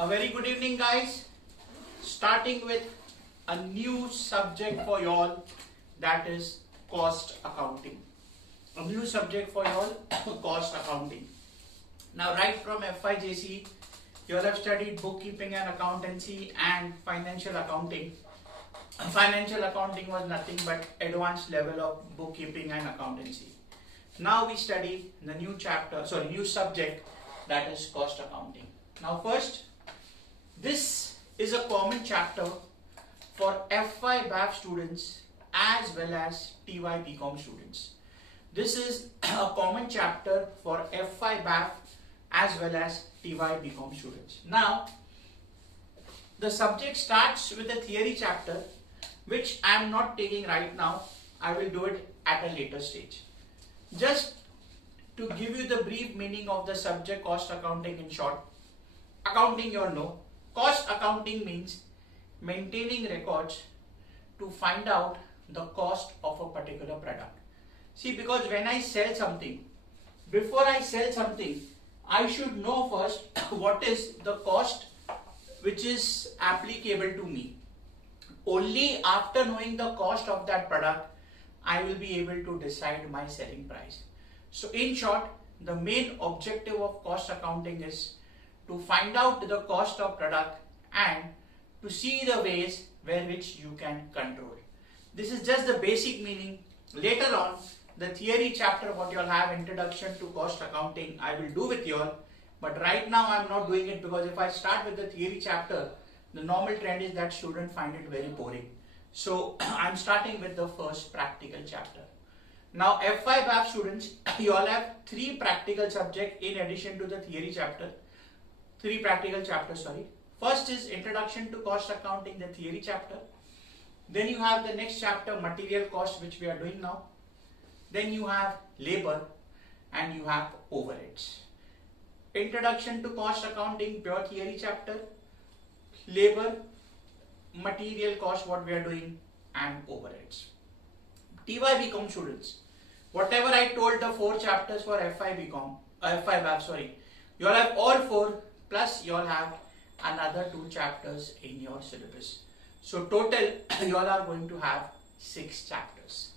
A very good evening, guys. Starting with a new subject for y'all, that is cost accounting. A new subject for y'all, cost accounting. Now, right from FYJC, you all have studied bookkeeping and accountancy and financial accounting. Financial accounting was nothing but advanced level of bookkeeping and accountancy. Now we study the new subject, that is cost accounting. Now first, this is a common chapter for FYBAF students as well as TYBCOM students. This is a common chapter for FYBAF as well as TYBCOM students. Now, the subject starts with the theory chapter, which I am not taking right now. I will do it at a later stage. Just to give you the brief meaning of the subject cost accounting in short, accounting you all know. Cost accounting means maintaining records to find out the cost of a particular product. See, because when I sell something, before I sell something, I should know first what is the cost which is applicable to me. Only after knowing the cost of that product, I will be able to decide my selling price. So in short, the main objective of cost accounting is to find out the cost of product and to see the ways where which you can control. This is just the basic meaning. Later on, the theory chapter, what you all have, introduction to cost accounting, I will do with you all. But right now I am not doing it because if I start with the theory chapter, the normal trend is that students find it very boring. So I am starting with the first practical chapter. Now FYBAF students, you all have three practical subjects in addition to the theory chapter. Three practical chapters, sorry. First is introduction to cost accounting, the theory chapter. Then you have the next chapter, material cost, which we are doing now. Then you have labor and you have overheads. Introduction to cost accounting, pure theory chapter. Labor, material cost, what we are doing, and overheads. TYBCOM students, whatever I told the four chapters for FYBAF, sorry, you all have all four, plus you all have another two chapters in your syllabus. So total you all are going to have 6 chapters.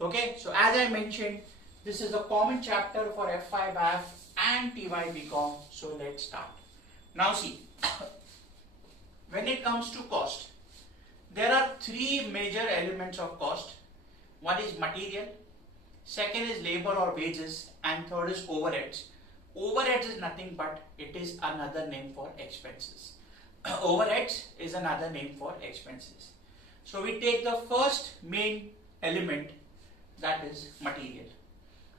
Okay, so as I mentioned, this is a common chapter for FYBAF and TYBCOM. So let's start. Now see, when it comes to cost, there are 3 major elements of cost. One is material, second is labor or wages, and third is overheads. Overheads is nothing but it is another name for expenses. Overheads is another name for expenses. So we take the first main element, that is material.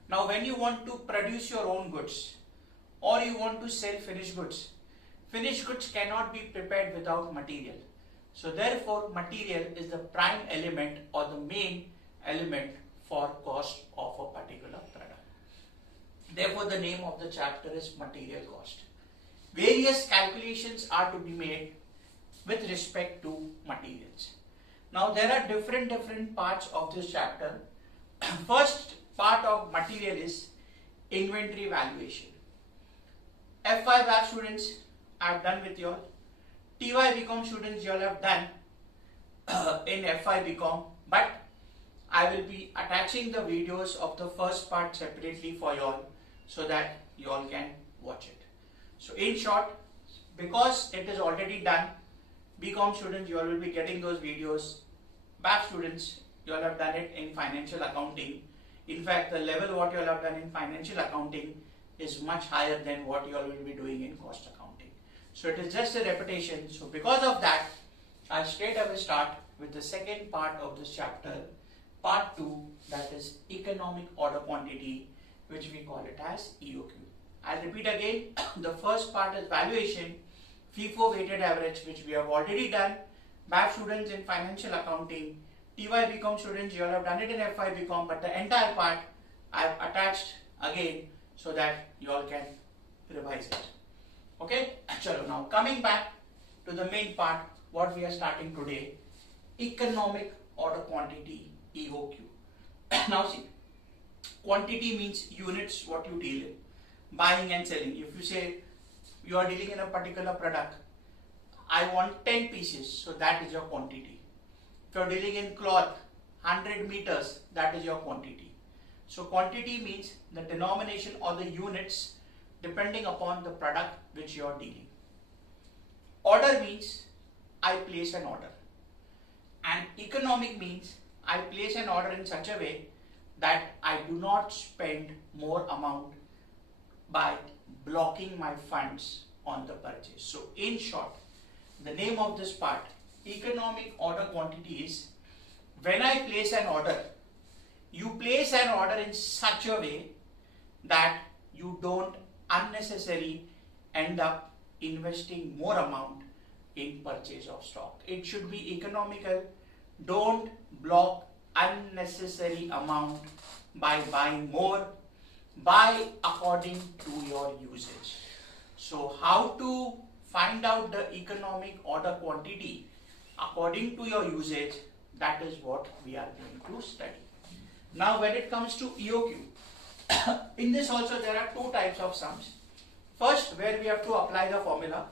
Now when you want to produce your own goods or you want to sell finished goods cannot be prepared without material. So therefore material is the prime element or the main element for cost of a particular product. Therefore the name of the chapter is material cost. Various calculations are to be made with respect to materials. Now there are different parts of this chapter. First part of material is inventory valuation. FYBAF students, I have done with you all. TYBCOM students, you all have done in FYBCOM, but I will be attaching the videos of the first part separately for you all so that you all can watch it. So in short, because it is already done, BCom students, you all will be getting those videos. BAF students, you all have done it in financial accounting. In fact, the level what you all have done in financial accounting is much higher than what you all will be doing in cost accounting. So it is just a repetition. So because of that, I straight away start with the second part of this chapter, part 2, that is economic order quantity, which we call it as EOQ. I'll repeat again, the first part is valuation, FIFO weighted average, which we have already done. BAF students in financial accounting, TYBCOM students, you all have done it in FYBCOM, but the entire part I have attached again so that you all can revise it. Okay, chalo, now coming back to the main part, what we are starting today, economic order quantity, EOQ. Now see, quantity means units what you deal in, buying and selling. If you say you are dealing in a particular product, I want 10 pieces, so that is your quantity. If you are dealing in cloth, 100 meters, that is your quantity. So quantity means the denomination or the units depending upon the product which you are dealing. Order means I place an order. And economic means I place an order in such a way that I do not spend more amount by blocking my funds on the purchase. So in short, the name of this part, economic order quantity, is when I place an order, you place an order in such a way that you don't unnecessarily end up investing more amount in purchase of stock. It should be economical. Don't block unnecessary amount by buying more. Buy according to your usage. So how to find out the economic order quantity according to your usage, that is what we are going to study. Now when it comes to EOQ, in this also there are two types of sums. First, where we have to apply the formula,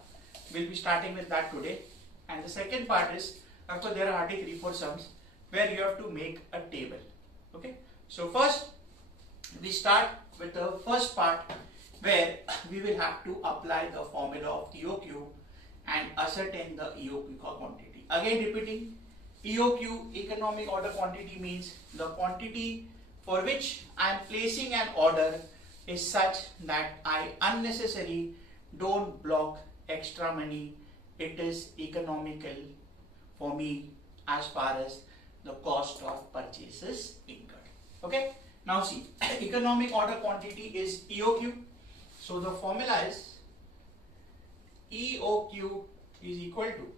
we'll be starting with that today. And the second part is, of course there are hardly 3-4 sums where you have to make a table. Okay. So first we start with the first part where we will have to apply the formula of EOQ and ascertain the EOQ quantity. Again repeating, EOQ, economic order quantity, means the quantity for which I am placing an order is such that I unnecessarily don't block extra money. It is economical for me as far as the cost of purchase is incurred. Okay. Now see, economic order quantity is EOQ. So the formula is EOQ is equal to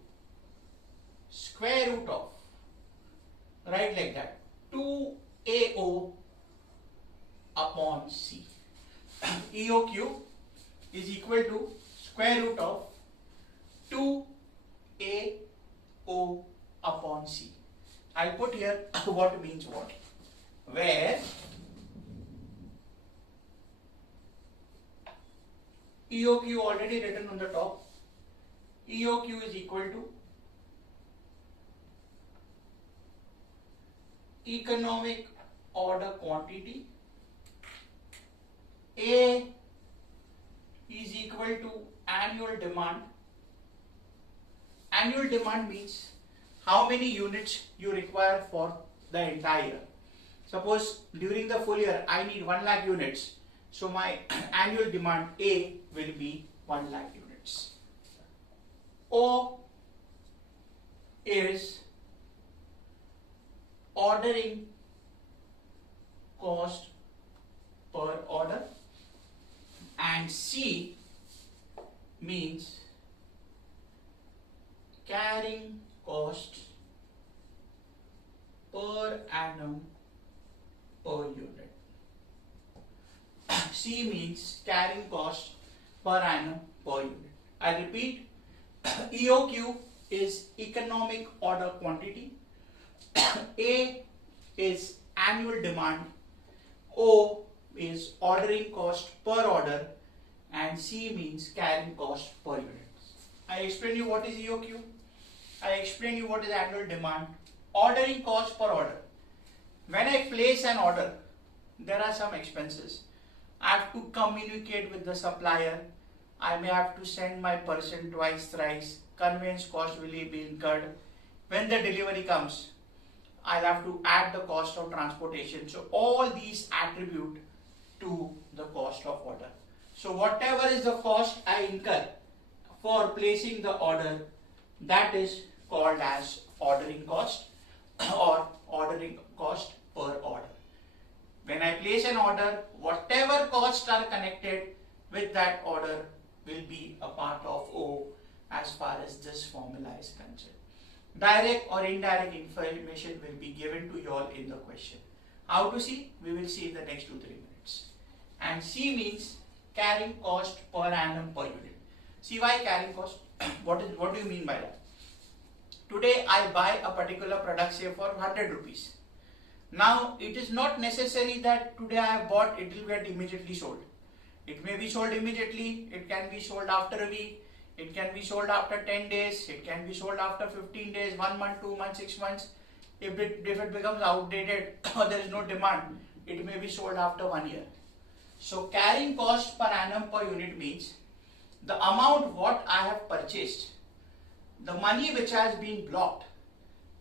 square root of, right like that, 2AO upon C. EOQ is equal to square root of 2AO upon C. I'll put here what means what. Where EOQ already written on the top. EOQ is equal to economic order quantity. A is equal to annual demand. Annual demand means how many units you require for the entire year. Suppose during the full year I need 1 lakh units. So my annual demand A will be 1 lakh units. O is ordering cost per order, and C means carrying cost per annum per unit. C means carrying cost per annum per unit. I repeat, EOQ is economic order quantity, A is annual demand, O is ordering cost per order, and C means carrying cost per unit. I explain you what is EOQ, I explain you what is annual demand, ordering cost per order. When I place an order, there are some expenses. I have to communicate with the supplier. I may have to send my person twice, thrice. Conveyance cost will be incurred. When the delivery comes, I'll have to add the cost of transportation. So all these attribute to the cost of order. So whatever is the cost I incur for placing the order, that is called as ordering cost or ordering cost per order. When I place an order, whatever costs are connected with that order will be a part of O as far as this formula is concerned. Direct or indirect information will be given to you all in the question. How to see? We will see in the next 2-3 minutes. And C means carrying cost per annum per unit. See why carrying cost? What do you mean by that? Today I buy a particular product, say for 100 rupees. Now it is not necessary that today I have bought, it will get immediately sold. It may be sold immediately, it can be sold after a week, It can be sold after 10 days, it can be sold after 15 days, 1 month, 2 months, 6 months. If it becomes outdated or there is no demand, it may be sold after 1 year. So carrying cost per annum per unit means the amount what I have purchased, the money which has been blocked,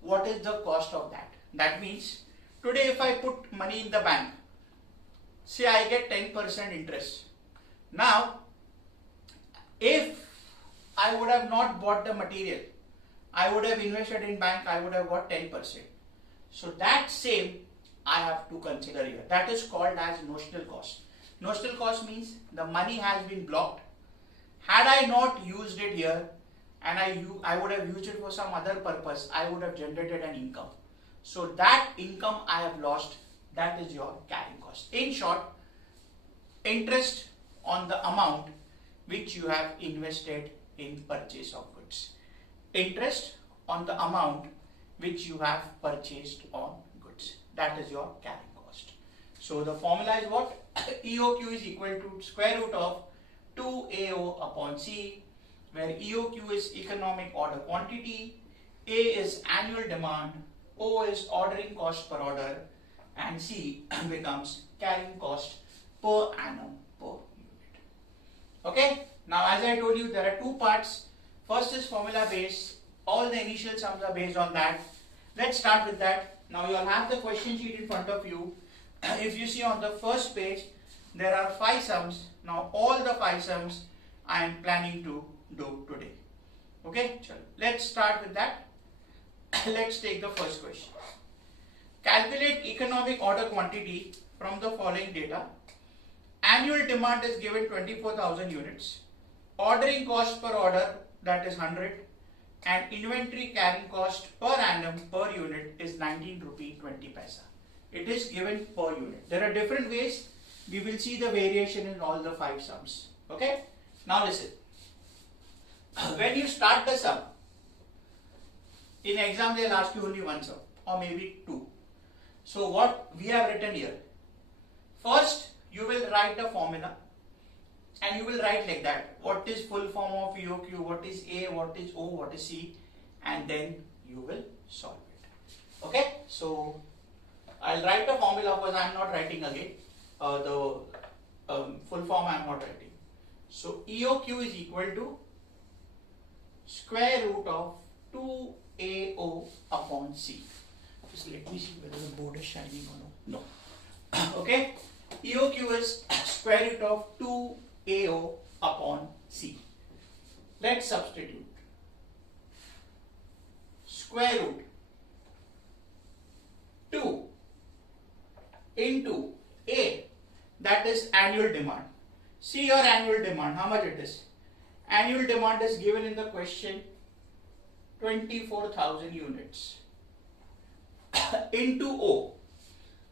what is the cost of that? That means today if I put money in the bank, say I get 10% interest. Now, if I would have not bought the material, I would have invested in bank, I would have got 10%. So that same I have to consider here. That is called as notional cost. Notional cost means the money has been blocked. Had I not used it here and I would have used it for some other purpose, I would have generated an income. So that income I have lost, that is your carrying cost. In short, interest on the amount which you have invested in purchase of goods. Interest on the amount which you have purchased on goods. That is your carrying cost. So the formula is what? EOQ is equal to square root of 2AO upon C, where EOQ is economic order quantity, A is annual demand, O is ordering cost per order, and C becomes carrying cost per annum per unit. Okay, now as I told you, there are two parts. First is formula based, all the initial sums are based on that. Let's start with that. Now you all have the question sheet in front of you. If you see on the first page, there are 5 sums. Now all the 5 sums I am planning to do today. Okay, let's start with that. Let's take the first question. Calculate economic order quantity from the following data. Annual demand is given 24,000 units. Ordering cost per order, that is 100, and inventory carrying cost per annum per unit is 19 rupee 20 paisa. It is given per unit. There are different ways. We will see the variation in all the 5 sums. Okay. Now listen. When you start the sum, in exam they will ask you only 1 sum or maybe 2. So what we have written here. First you will write the formula and you will write like that. What is full form of EOQ, what is A, what is O, what is C, and then you will solve it. Okay. So I'll write the formula because I am not writing again. The full form I am not writing. So EOQ is equal to square root of 2AO upon C. Just let me see whether the board is shining or no. No. Okay. EOQ is square root of 2AO upon C. Let's substitute. Square root 2 into A, that is annual demand. See your annual demand, how much it is? Annual demand is given in the question 24,000 units into O.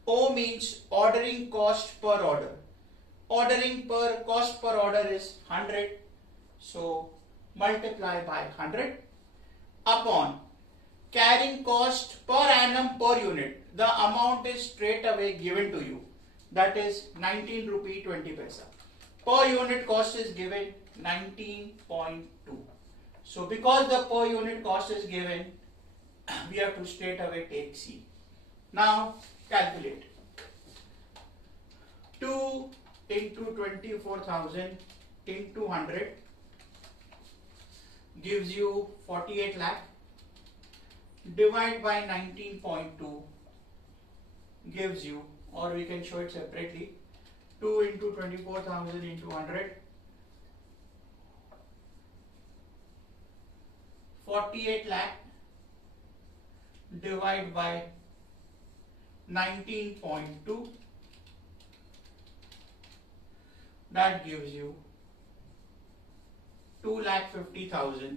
O means ordering cost per order. Ordering per cost per order is 100. So multiply by 100 upon carrying cost per annum per unit. The amount is straight away given to you. That is 19 rupee 20 paisa. Per unit cost is given 19.2. So because the per unit cost is given, we have to straight away take C. Now calculate. 2 into 24,000 into 100 gives you 48 lakh. Divide by 19.2 gives you, or we can show it separately, 2 into 24,000 into 100, 48 lakh divide by 19.2, that gives you 2,50,000.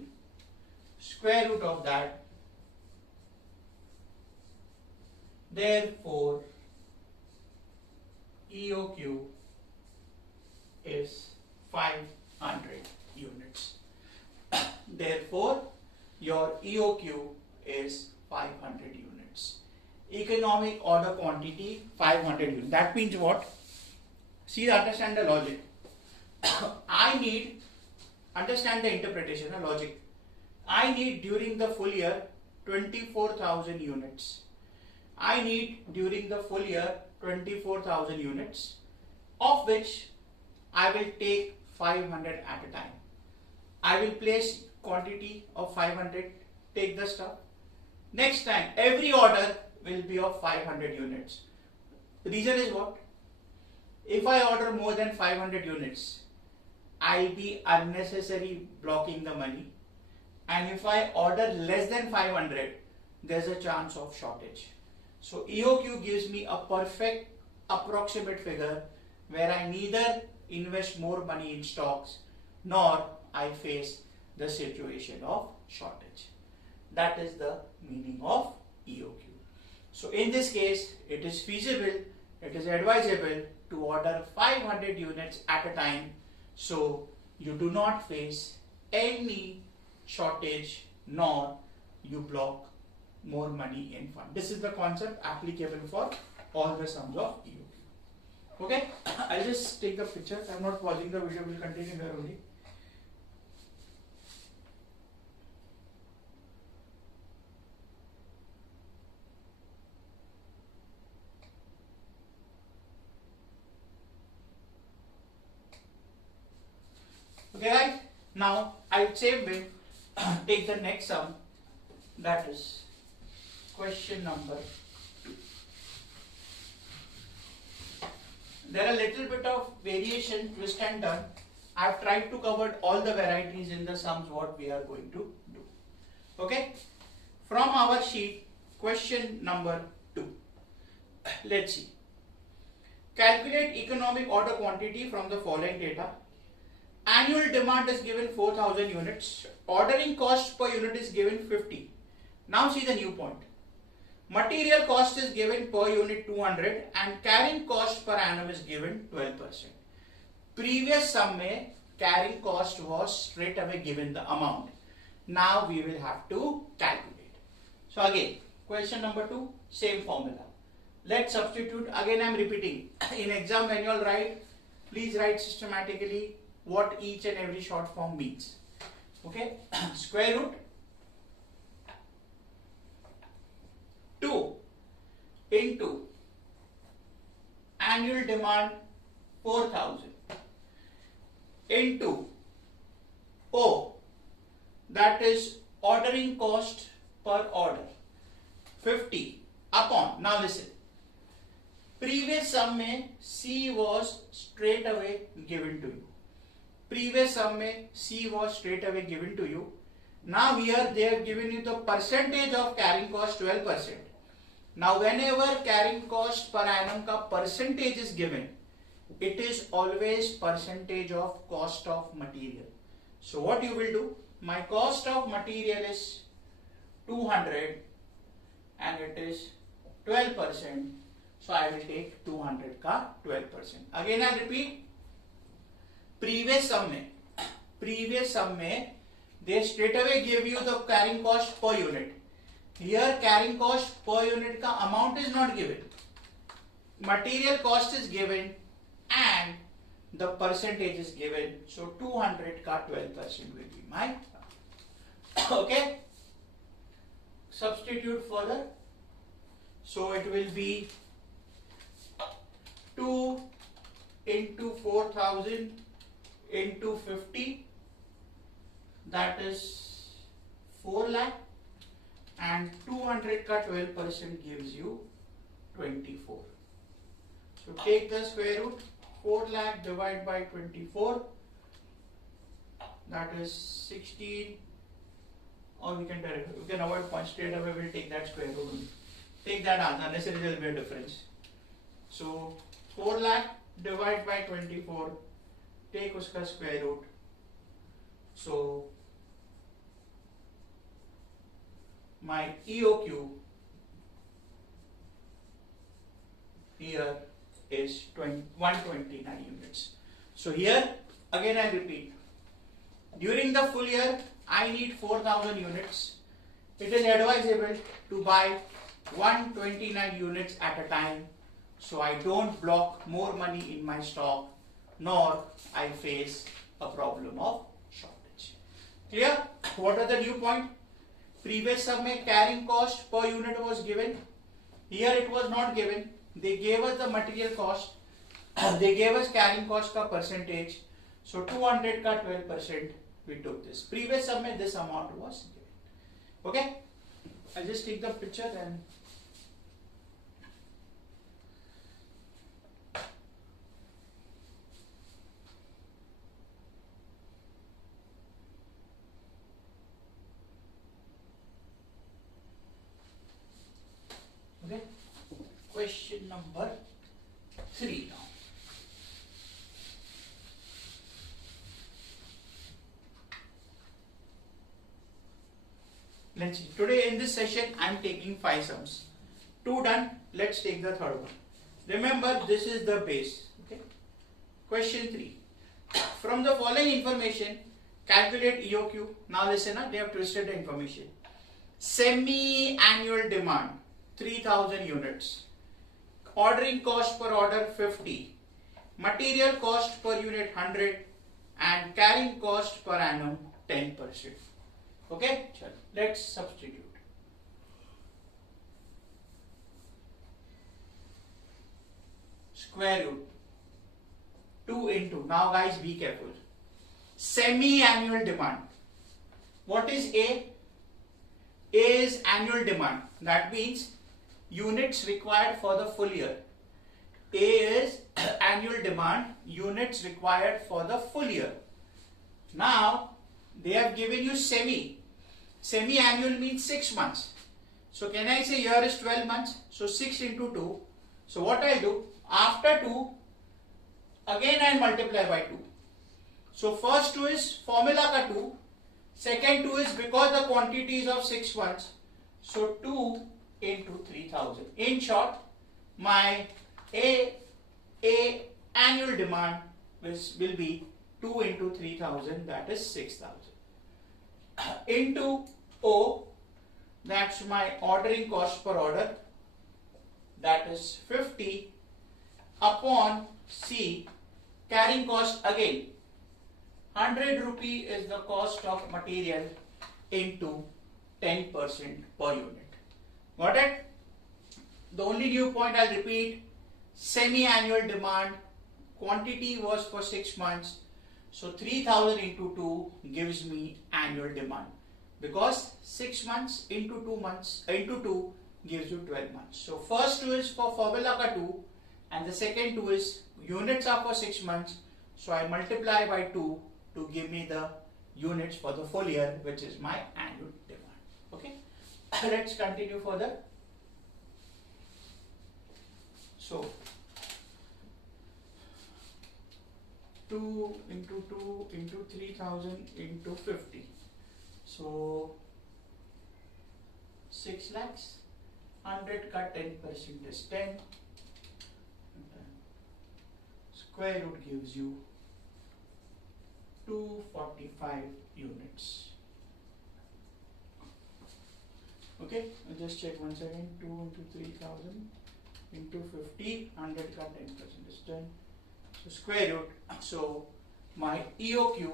Square root of that. Therefore, EOQ is 500 units. Therefore, your EOQ is 500 units. Economic order quantity 500 units. That means what? See, understand the logic. I need understand the interpretation, the logic. I need during the full year 24,000 units. I need during the full year 24,000 units, of which I will take 500 at a time. I will place quantity of 500, take the stuff. Next time, every order will be of 500 units. The reason is what? If I order more than 500 units, I'll be unnecessarily blocking the money. And if I order less than 500, there's a chance of shortage. So EOQ gives me a perfect approximate figure where I neither invest more money in stocks nor I face the situation of shortage. That is the meaning of EOQ. So in this case, it is feasible, it is advisable to order 500 units at a time so you do not face any shortage nor you block more money in fund. This is the concept applicable for all the sums of EOQ. Okay, I'll just take the picture. I'm not pausing the video, will continue here only. Okay guys, now I same way take the next sum, that is question number 2. There are a little bit of variation, twist and turn. I have tried to cover all the varieties in the sums what we are going to do. Okay, from our sheet, question number 2. Let's see. Calculate economic order quantity from the following data. Annual demand is given 4,000 units. Ordering cost per unit is given 50. Now see the new point. Material cost is given per unit 200 and carrying cost per annum is given 12%. Previous sum mein carrying cost was straight away given the amount. Now we will have to calculate. So again, question number 2, same formula. Let's substitute. Again I am repeating. In exam when you all write, please write systematically what each and every short form means. Okay, square root 2 into annual demand 4,000 into O, that is ordering cost per order 50 upon. Now listen, previous sum mein C was straight away given to you. Previous sum mein C was straight away given to you. Now here they have given you the percentage of carrying cost 12%. Now whenever carrying cost per annum ka percentage is given, it is always percentage of cost of material. So what you will do, my cost of material is 200 and it is 12%. So I will take 200 ka 12%. Again I repeat, previous sum mein they straight away give you the carrying cost per unit. Here carrying cost per unit ka amount is not given. Material cost is given and the percentage is given. So 200 ka 12% will be my. Okay. Substitute further. So it will be 2 into 4,000 into 50. That is 4 lakh and 200 ka 12% gives you 24. So take the square root, 4 lakh divided by 24, that is 16, or we can avoid point straight away, we'll take that square root. Take that answer, necessarily there will be a difference. So 4 lakh divided by 24, take uska square root. So my EOQ here is 129 units. So here again I repeat, during the full year I need 4,000 units. It is advisable to buy 129 units at a time so I don't block more money in my stock nor I face a problem of shortage. what are the new point? Previous sum mein carrying cost per unit was given. Here it was not given. They gave us the material cost. They gave us carrying cost ka percentage. So 200 ka 12% we took this. Previous sum mein this amount was given. Okay? I'll just take the picture and okay. Question number 3 now. Let's see. Today in this session I am taking 5 sums. 2 done. Let's take the third one. Remember, this is the base. Okay. Question 3. From the following information, calculate EOQ. Now listen, they have twisted the information. Semi-annual demand 3000 units. Ordering cost per order 50. Material cost per unit 100. And carrying cost per annum 10%. Okay, let's substitute. Square root 2 into, now guys be careful, semi-annual demand. What is A? A is annual demand. That means units required for the full year. A is annual demand, units required for the full year. Now they have given you semi. Semi-annual means 6 months. So can I say here is 12 months? So 6 into 2. So what I do? After 2, again I multiply by 2. So first 2 is formula ka 2. Second 2 is because the quantity is of 6 months. So 2 into 3000. In short, my A annual demand will be 2 into 3000, that is 6000. Into O, that's my ordering cost per order, that is 50, upon C, carrying cost again, 100 rupee is the cost of material into 10% per unit. Got it? The only new point I'll repeat, semi-annual demand, quantity was for 6 months. So 3000 into 2 gives me annual demand, because 6 months into 2 months into 2 gives you 12 months. So first 2 is for formula ka 2 and the second 2 is units are for 6 months. So I multiply by 2 to give me the units for the full year, which is my annual demand. Okay. Let's continue further. So 2 into 2 into 3000 into 50. So 6 lakhs. 100 ka 10% is 10. Square root gives you 245 units. Okay, I'll just check once again. 2 into 3000 into 50. 100 ka 10% is 10. So square root, so my EOQ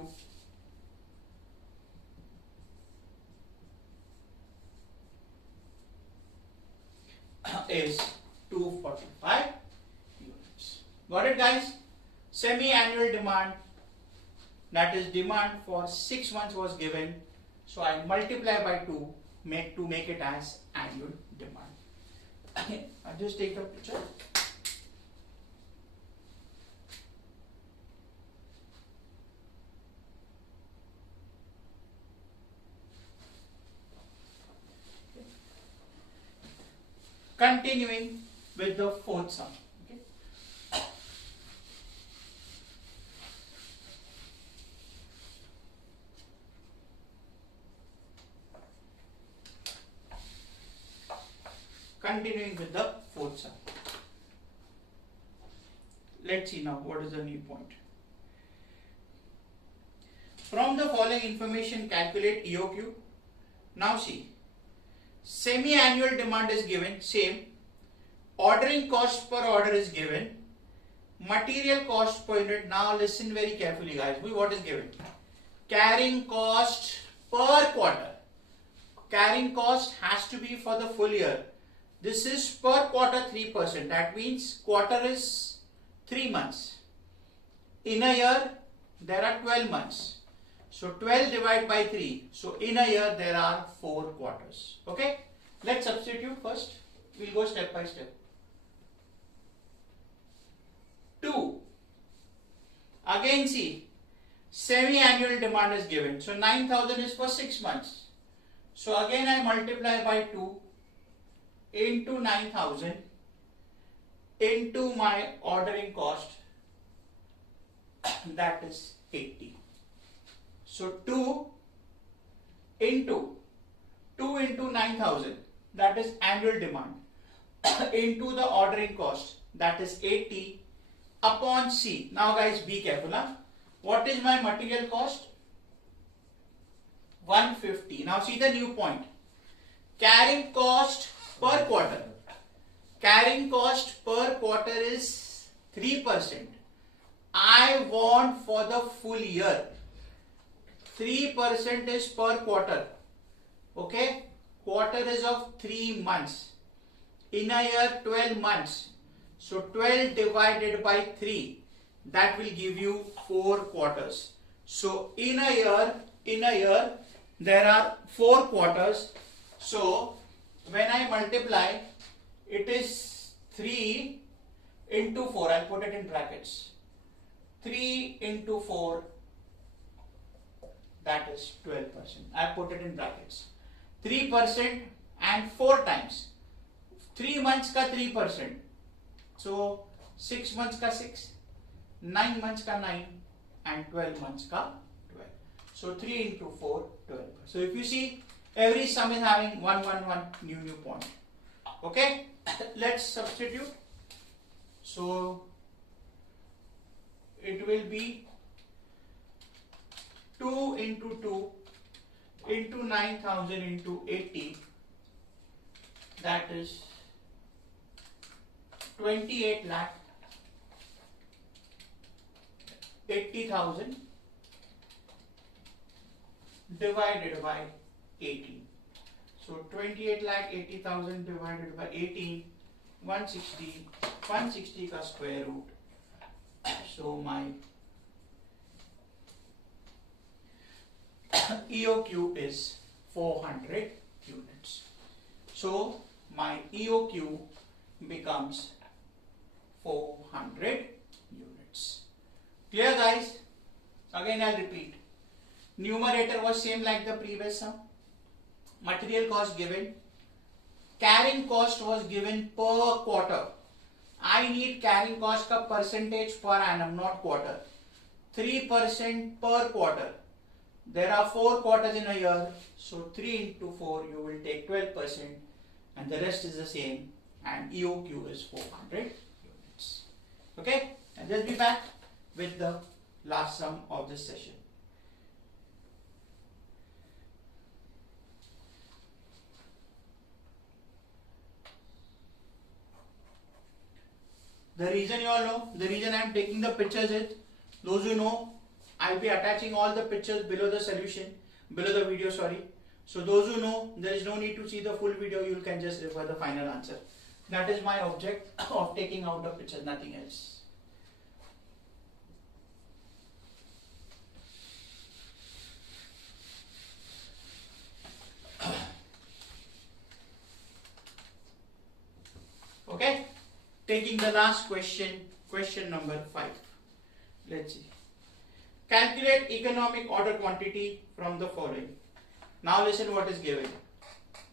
is 245 units. Got it, guys? Semi-annual demand, that is demand for 6 months was given. So I multiply by 2 to make it as annual demand. I'll just take the picture. Continuing with the fourth sum. Okay. Continuing with the fourth sum. Let's see now what is the new point. From the following information, calculate EOQ. Now see. Semi-annual demand is given, same. Ordering cost per order is given. Material cost per unit. Now listen very carefully, guys. What is given? Carrying cost per quarter. Carrying cost has to be for the full year. This is per quarter 3%. That means quarter is 3 months. In a year, there are 12 months. So 12 divided by 3. So in a year, there are 4 quarters. Okay? Let's substitute first. We'll go step by step. 2. Again see, semi-annual demand is given. So 9,000 is for 6 months. So again I multiply by 2 into 9,000 into my ordering cost, that is 80. So 2 into 9,000, that is annual demand, into the ordering cost, that is 80 upon C. Now guys, be careful. What is my material cost? 150. Now see the new point. Carrying cost per quarter. Carrying cost per quarter is 3%. I want for the full year. 3% is per quarter. Okay? Quarter is of 3 months. In a year, 12 months. So 12 divided by 3, that will give you 4 quarters. So in a year, there are 4 quarters. So when I multiply, it is 3 into 4. I'll put it in brackets. 3 into 4, that is 12%. I put it in brackets. 3% and 4 times. 3 months ka 3%. So 6 months ka 6, 9 months ka 9, and 12 months ka 12. So 3 into 4, 12. So if you see, every sum is having 1, 1, 1, new point. Okay, let's substitute. So it will be 2 into 2 into 9,000 into 80, that is 28 lakh 80,000 divided by 18. So 28 lakh 80,000 divided by 18, 160 ka square root. So my EOQ is 400 units. So my EOQ becomes 400 units. Clear guys? Again I'll repeat. Numerator was same like the previous sum. Material cost given. Carrying cost was given per quarter. I need carrying cost ka percentage per annum, not quarter. 3% per quarter. There are 4 quarters in a year. So 3 into 4, you will take 12%, and the rest is the same. And EOQ is 400 units. Okay, and let's be back with the last sum of this session. The reason you all know, the reason I am taking the pictures is, those who know, I'll be attaching all the pictures below the solution, below the video, sorry. So those who know, there is no need to see the full video, you can just refer the final answer. That is my object of taking out the pictures, nothing else. Okay, taking the last question, question number 5. Let's see. Calculate economic order quantity from the following. Now listen what is given.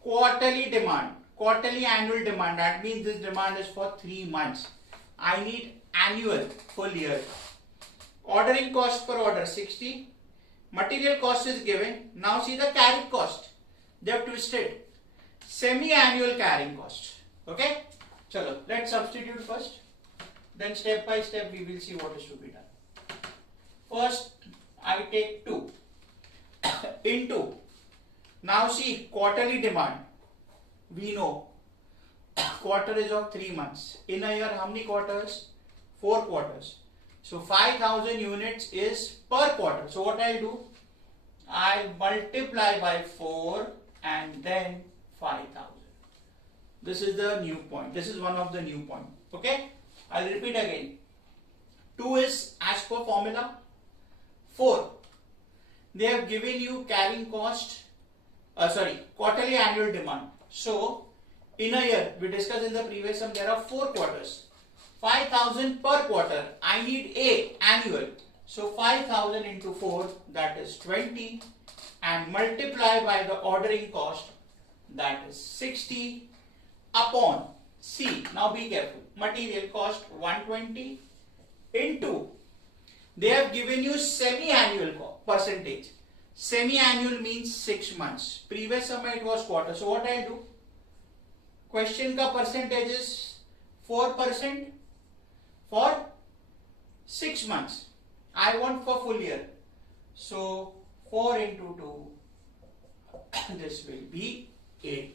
Quarterly demand, quarterly annual demand, that means this demand is for 3 months. I need annual, full year. Ordering cost per order 60. Material cost is given. Now see the carrying cost. They have twisted. Semi-annual carrying cost. Okay? Chalo, let's substitute first. Then step by step we will see what is to be done. First, I take 2 into, now see quarterly demand, we know quarter is of 3 months. In a year, how many quarters? 4 quarters. So 5,000 units is per quarter. So what I'll do, I'll multiply by 4 and then 5,000. This is the new point. This is one of the new point. Okay? I'll repeat again. 2 is as per formula. 4. They have given you carrying cost, quarterly annual demand. So, in a year, we discussed in the previous sum, there are 4 quarters. 5,000 per quarter. I need annual. So 5,000 into 4, that is 20, and multiply by the ordering cost, that is 60, upon C. Now be careful. Material cost 120 into, they have given you semi-annual percentage. Semi-annual means 6 months. Previous sum it was quarter. So what I do? Question ka percentage is 4% for 6 months. I want for full year. So 4 into 2, this will be 8%.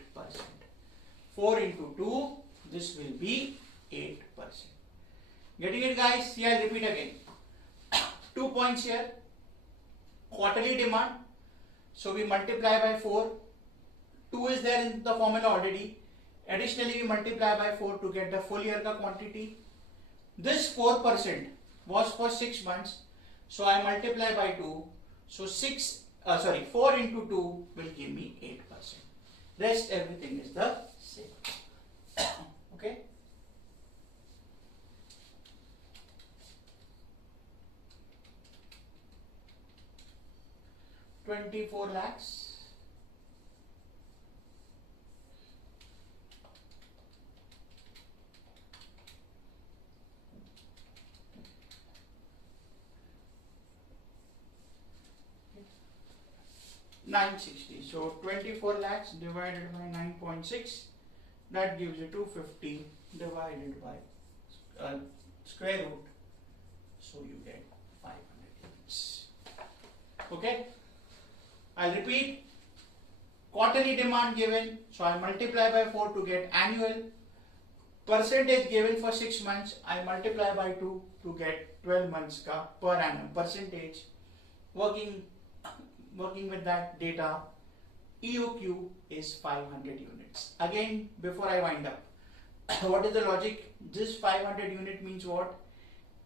4 into 2, this will be 8%. Getting it, guys? Here I'll repeat again. 2 points here. Quarterly demand. So we multiply by 4. 2 is there in the formula already. Additionally, we multiply by 4 to get the full year ka quantity. This 4% was for 6 months. So I multiply by 2. So 4 into 2 will give me 8%. Rest everything is the same. Okay. $24 lakhs. $960. So 24 lakhs divided by 9.6, that gives you 250 divided by square root. So you get 500 units. Okay. I'll repeat. Quarterly demand given, so I multiply by 4 to get annual. Percentage given for 6 months, I multiply by 2 to get 12 months ka per annum percentage. Working with that data, EOQ is 500 units. Again, before I wind up, what is the logic? This 500 unit means what?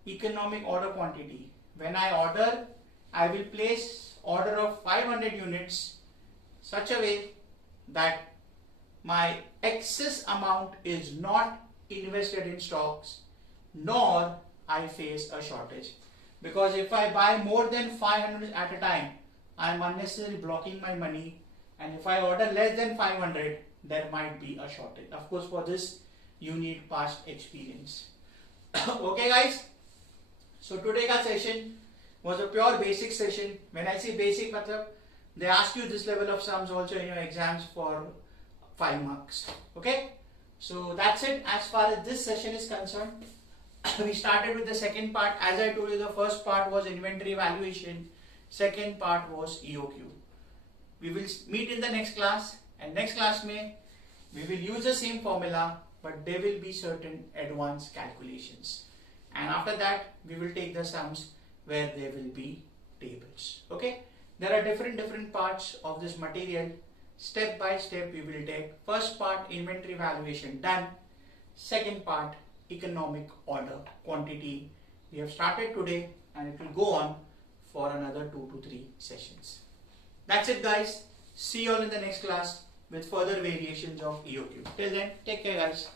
Economic order quantity. When I order, I will place order of 500 units such a way that my excess amount is not invested in stocks, nor I face a shortage. Because if I buy more than 500 at a time, I am unnecessarily blocking my money, and if I order less than 500, there might be a shortage. Of course, for this you need past experience. Okay, guys. So today's session was a pure basic session. When I say basic, they ask you this level of sums also in your exams for 5 marks. Okay. So that's it as far as this session is concerned. We started with the second part. As I told you, the first part was inventory valuation. Second part was EOQ. We will meet in the next class, and next class we will use the same formula, but there will be certain advanced calculations. And after that, we will take the sums where there will be tables. Okay? There are different parts of this material. Step by step we will take. First part, inventory valuation done. Second part, economic order quantity. We have started today, and it will go on for another 2 to 3 sessions. That's it, guys. See you all in the next class with further variations of EOQ. Till then, take care, guys.